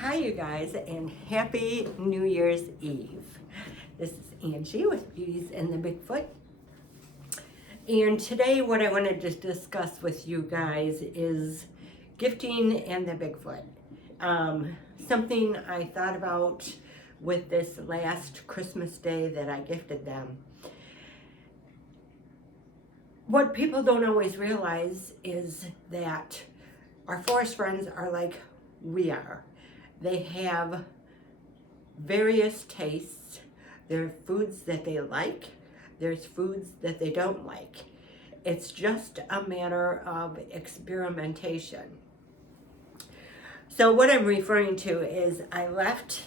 Hi, you guys, and happy New Year's Eve. This is Angie with Beauties and the Bigfoot. And today, what I wanted to discuss with you guys is gifting and the Bigfoot. Something I thought about with this last Christmas day that I gifted them. What people don't always realize is that our forest friends are like we are. They have various tastes. There are foods that they like. There's foods that they don't like. It's just a matter of experimentation. So what I'm referring to is I left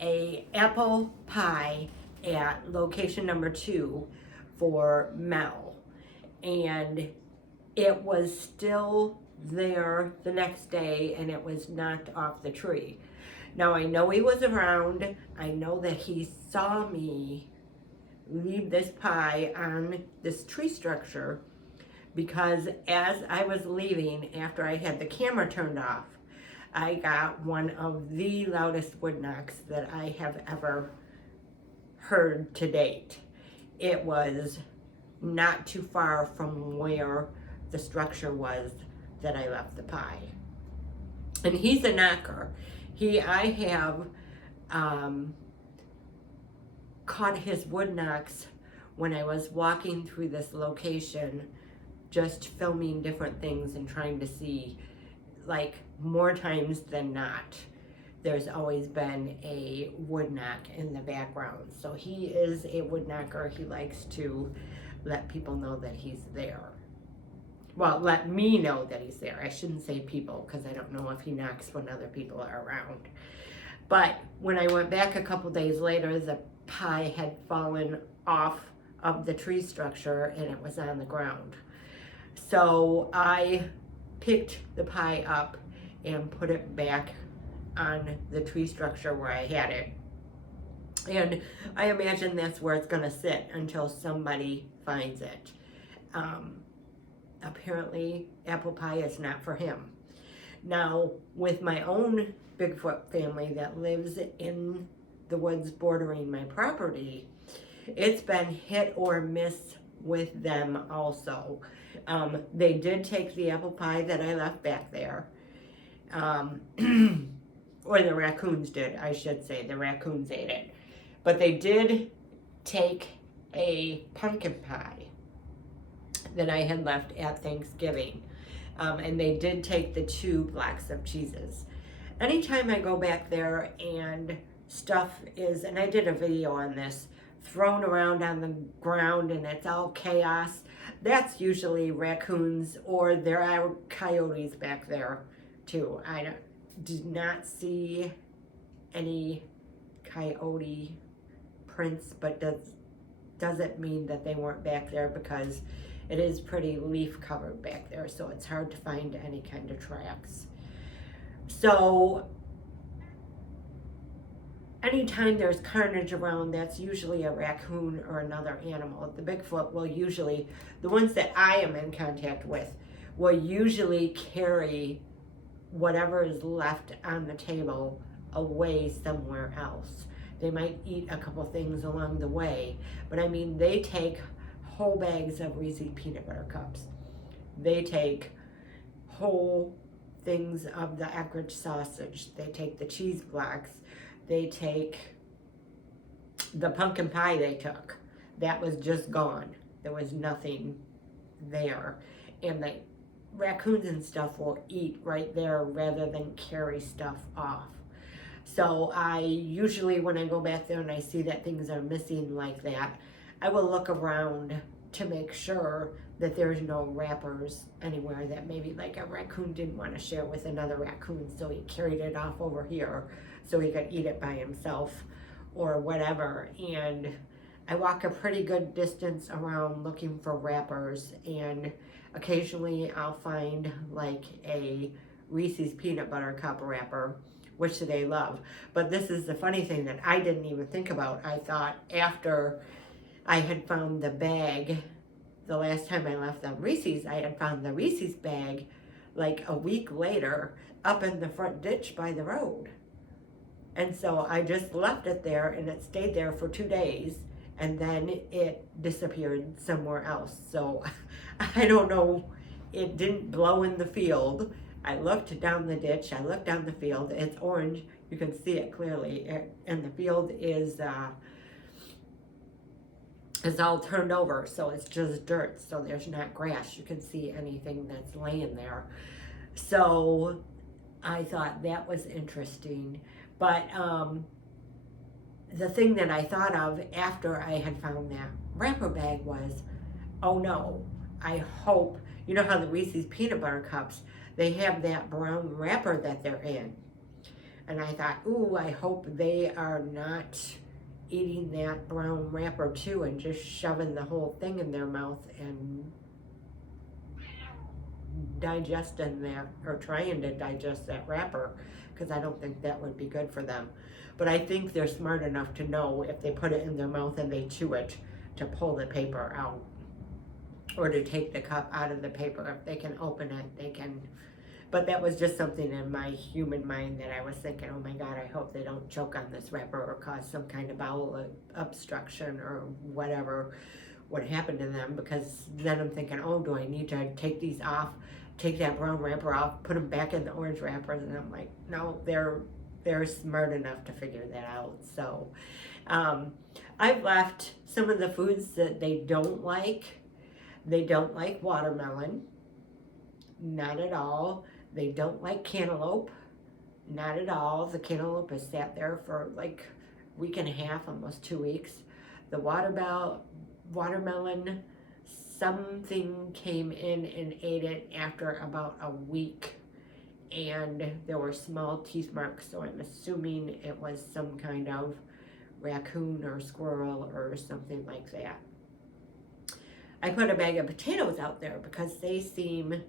a apple pie at location number 2 for Mel. And it was still there the next day and it was knocked off the tree. Now I know he was around. I know that he saw me leave this pie on this tree structure because as I was leaving, after I had the camera turned off, I got one of the loudest wood knocks that I have ever heard to date. It was not too far from where the structure was that I left the pie. And he's a knocker. I have caught his wood knocks when I was walking through this location, just filming different things and trying to see, like, more times than not, there's always been a wood knock in the background. So he is a wood knocker. He likes to let people know that he's there. Well, let me know that he's there. I shouldn't say people because I don't know if he knocks when other people are around. But when I went back a couple days later, the pie had fallen off of the tree structure and it was on the ground. So I picked the pie up and put it back on the tree structure where I had it. And I imagine that's where it's going to sit until somebody finds it. Apparently, apple pie is not for him. Now, with my own Bigfoot family that lives in the woods bordering my property, it's been hit or miss with them also. They did take the apple pie that I left back there. Or the raccoons did, I should say. The raccoons ate it. But they did take a pumpkin pie that I had left at Thanksgiving. And they did take the 2 blocks of cheeses. Anytime I go back there and stuff is, and I did a video on this, thrown around on the ground and it's all chaos, that's usually raccoons, or there are coyotes back there too. I did not see any coyote prints, but doesn't mean that they weren't back there because it is pretty leaf covered back there, so it's hard to find any kind of tracks. So anytime there's carnage around, that's usually a raccoon or another animal. The Bigfoot will usually, the ones that I am in contact with, will usually carry whatever is left on the table away somewhere else. They might eat a couple things along the way, but I mean, they take whole bags of Reese's peanut butter cups. They take whole things of the Eckrich sausage. They take the cheese blocks. They take the pumpkin pie they took. That was just gone. There was nothing there. And the raccoons and stuff will eat right there rather than carry stuff off. So I usually, when I go back there and I see that things are missing like that, I will look around to make sure that there's no wrappers anywhere that maybe like a raccoon didn't want to share with another raccoon, so he carried it off over here so he could eat it by himself or whatever. And I walk a pretty good distance around looking for wrappers, and occasionally I'll find like a Reese's peanut butter cup wrapper, which they love. But this is the funny thing that I didn't even think about. I thought after I had found the bag, the last time I left them Reese's, I had found the Reese's bag like a week later up in the front ditch by the road. And so I just left it there, and it stayed there for 2 days, and then it disappeared somewhere else. So I don't know, it didn't blow in the field. I looked down the ditch, I looked down the field, it's orange, you can see it clearly, and the field is all turned over, so it's just dirt, so there's not grass. You can see anything that's laying there. So I thought that was interesting. But the thing that I thought of after I had found that wrapper bag was, oh no, I hope, you know how the Reese's peanut butter cups, they have that brown wrapper that they're in. And I thought, ooh, I hope they are not eating that brown wrapper too and just shoving the whole thing in their mouth and digesting that, or trying to digest that wrapper, because I don't think that would be good for them. But I think they're smart enough to know if they put it in their mouth and they chew it, to pull the paper out, or to take the cup out of the paper. If they can open it, they can. But that was just something in my human mind that I was thinking, oh my God, I hope they don't choke on this wrapper or cause some kind of bowel obstruction or whatever would happen to them. Because then I'm thinking, oh, do I need to take these off, take that brown wrapper off, put them back in the orange wrappers? And I'm like, no, they're smart enough to figure that out. So I've left some of the foods that they don't like. They don't like watermelon, not at all. They don't like cantaloupe, not at all. The cantaloupe has sat there for like a week and a half, almost 2 weeks. The watermelon, something came in and ate it after about a week, and there were small teeth marks, so I'm assuming it was some kind of raccoon or squirrel or something like that. I put a bag of potatoes out there because they seem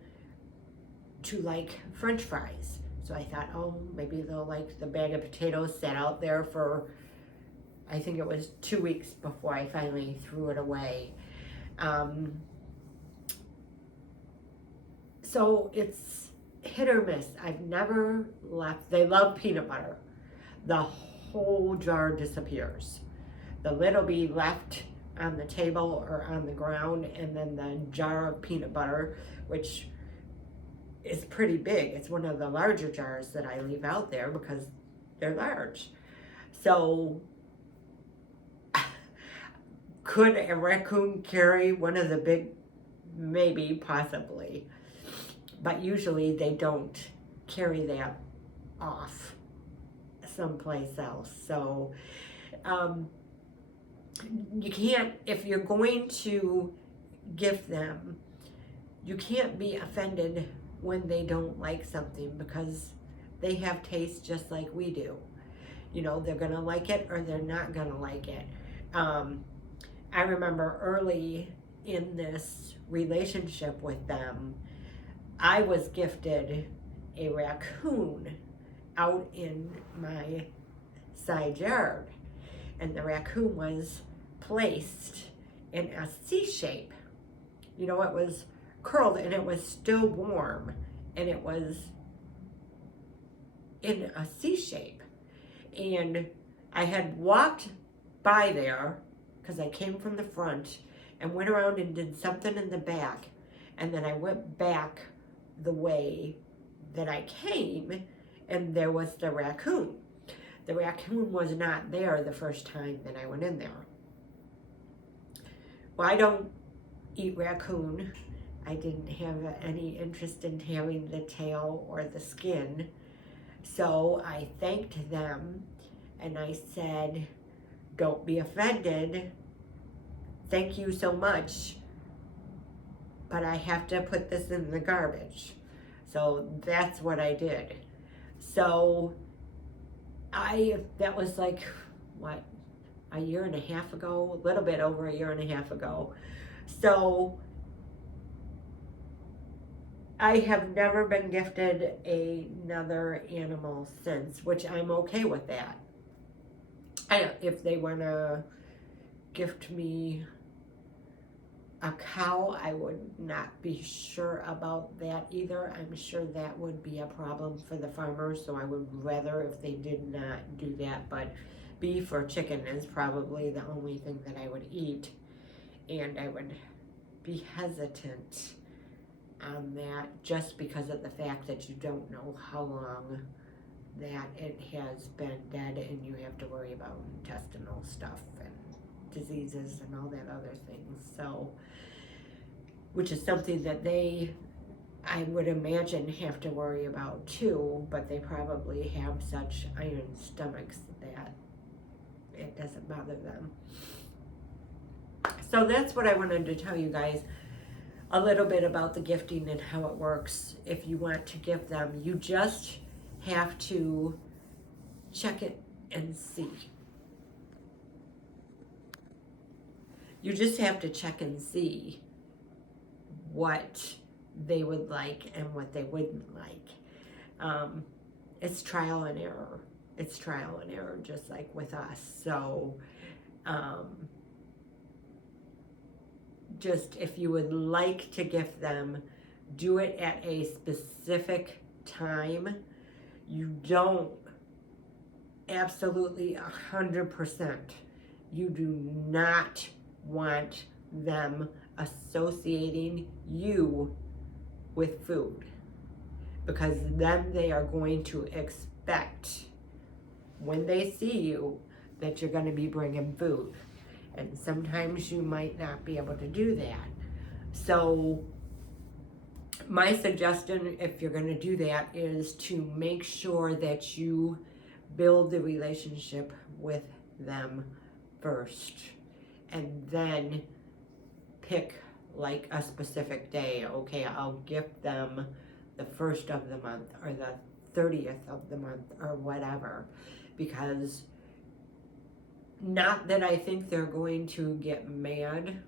to like French fries. So I thought, oh, maybe they'll like the bag of potatoes. Sat out there for, I think it was 2 weeks before I finally threw it away. So it's hit or miss. I've never left. They love peanut butter. The whole jar disappears. The lid will be left on the table or on the ground, and then the jar of peanut butter, which is pretty big. It's one of the larger jars that I leave out there because they're large. So could a raccoon carry one of the big? Maybe, possibly. But usually they don't carry that off someplace else. So you can't, if you're going to gift them, you can't be offended when they don't like something, because they have taste just like we do. You know, they're gonna like it or they're not gonna like it. I remember early in this relationship with them, I was gifted a raccoon out in my side yard, and the raccoon was placed in a C shape. You know, it was curled and it was still warm, and it was in a C shape. And I had walked by there because I came from the front and went around and did something in the back, and then I went back the way that I came, and there was the raccoon. The raccoon was not there the first time that I went in there. Well, I don't eat raccoon. I didn't have any interest in having the tail or the skin. So I thanked them and I said, don't be offended. Thank you so much, but I have to put this in the garbage. So that's what I did. So that was like, what, a year and a half ago, a little bit over a year and a half ago. So I have never been gifted another animal since, which I'm okay with that. If they want to gift me A cow, I would not be sure about that either. I'm sure that would be a problem for the farmers, so I would rather if they did not do that. But beef or chicken is probably the only thing that I would eat, and I would be hesitant on that just because of the fact that you don't know how long that it has been dead, and you have to worry about intestinal stuff and diseases and all that other things. So, which is something that they, I would imagine, have to worry about too, but they probably have such iron stomachs that it doesn't bother them. So that's what I wanted to tell you guys, a little bit about the gifting and how it works. If you want to gift them, you just have to check it and see. You just have to check and see what they would like and what they wouldn't like. It's trial and error. It's trial and error, just like with us. So, just if you would like to gift them, do it at a specific time. You don't absolutely 100%. You do not want them associating you with food, because then they are going to expect when they see you that you're going to be bringing food, and sometimes you might not be able to do that. So my suggestion, if you're going to do that, is to make sure that you build the relationship with them first, and then pick like a specific day. Okay, I'll gift them the 1st of the month or the 30th of the month or whatever, because not that I think they're going to get mad.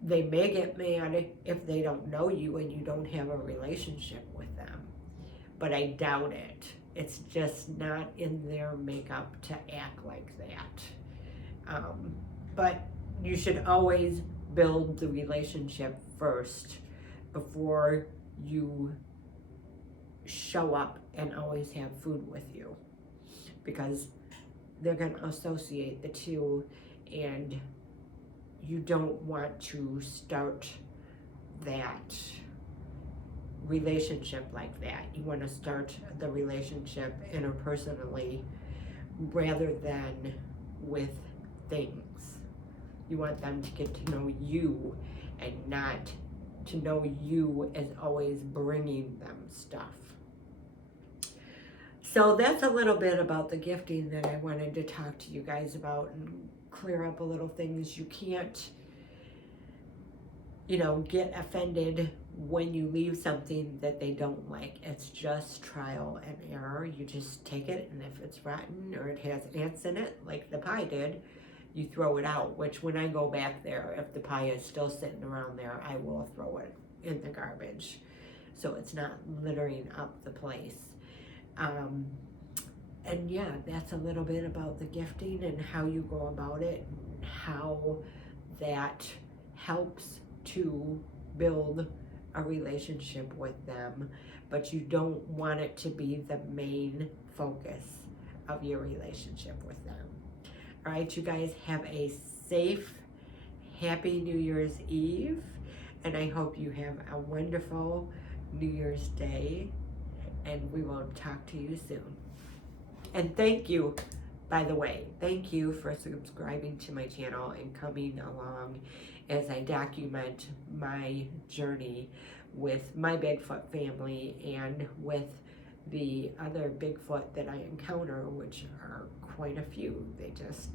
They may get mad if they don't know you and you don't have a relationship with them, but I doubt it. It's just not in their makeup to act like that. But you should always build the relationship first before you show up and always have food with you, because they're going to associate the two, and you don't want to start that relationship like that. You want to start the relationship interpersonally rather than with things. You want them to get to know you, and not to know you as always bringing them stuff. So that's a little bit about the gifting that I wanted to talk to you guys about and clear up a little things. You can't, get offended when you leave something that they don't like. It's just trial and error. You just take it, and if it's rotten or it has ants in it, like the pie did, you throw it out, which when I go back there, if the pie is still sitting around there, I will throw it in the garbage, so it's not littering up the place. And yeah, that's a little bit about the gifting and how you go about it, and how that helps to build a relationship with them, but you don't want it to be the main focus of your relationship with them. All right, you guys have a safe, happy New Year's Eve, and I hope you have a wonderful New Year's Day, and we will talk to you soon. And thank you, by the way, thank you for subscribing to my channel and coming along as I document my journey with my Bigfoot family and with the other Bigfoot that I encounter, which are quite a few. They just,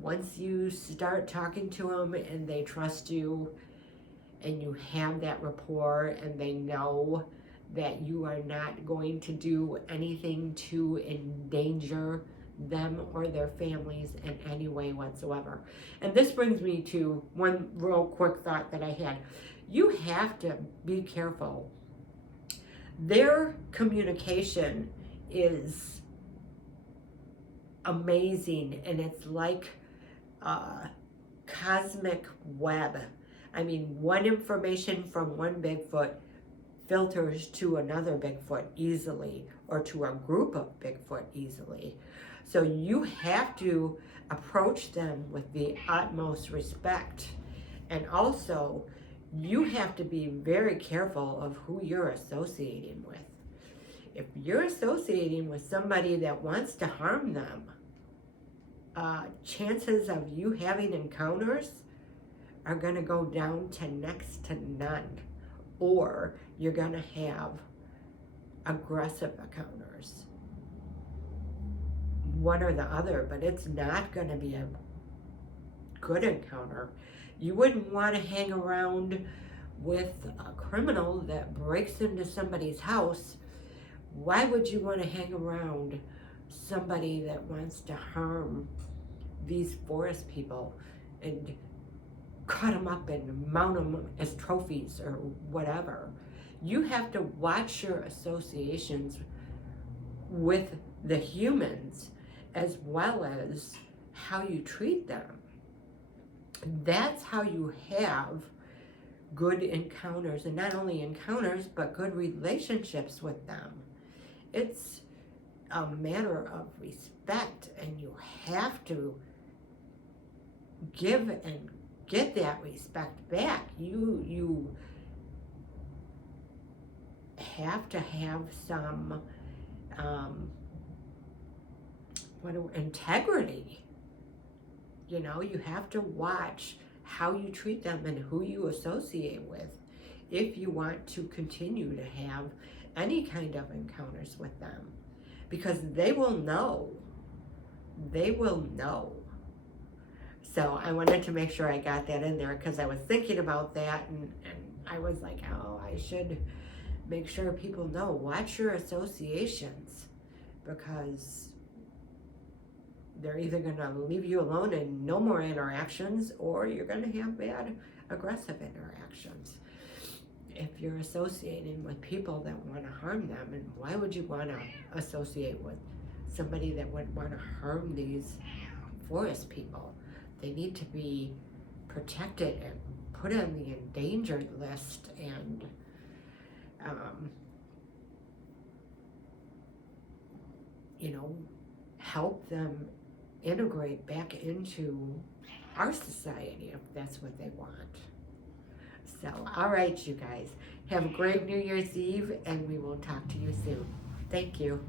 once you start talking to them and they trust you and you have that rapport and they know that you are not going to do anything to endanger them or their families in any way whatsoever. And this brings me to one real quick thought that I had. You have to be careful. Their communication is amazing, and it's like cosmic web. I mean, one information from one Bigfoot filters to another Bigfoot easily, or to a group of Bigfoot easily. So you have to approach them with the utmost respect. And also, you have to be very careful of who you're associating with. If you're associating with somebody that wants to harm them, chances of you having encounters are going to go down to next to none. Or you're going to have aggressive encounters. One or the other, but it's not going to be a good encounter. You wouldn't want to hang around with a criminal that breaks into somebody's house. Why would you want to hang around somebody that wants to harm these forest people and cut them up and mount them as trophies or whatever? You have to watch your associations with the humans as well as how you treat them. That's how you have good encounters, and not only encounters, but good relationships with them. It's a matter of respect, and you have to give and get that respect back. You have to have some integrity. You know, you have to watch how you treat them and who you associate with if you want to continue to have any kind of encounters with them, because they will know. They will know. So I wanted to make sure I got that in there, because I was thinking about that, and I was like, oh, I should make sure people know. Watch your associations, because they're either going to leave you alone and no more interactions, or you're going to have bad, aggressive interactions. If you're associating with people that want to harm them, and why would you want to associate with somebody that would want to harm these forest people? They need to be protected and put on the endangered list, and help them integrate back into our society if that's what they want. So, all right, you guys, have a great New Year's Eve, and we will talk to you soon. Thank you.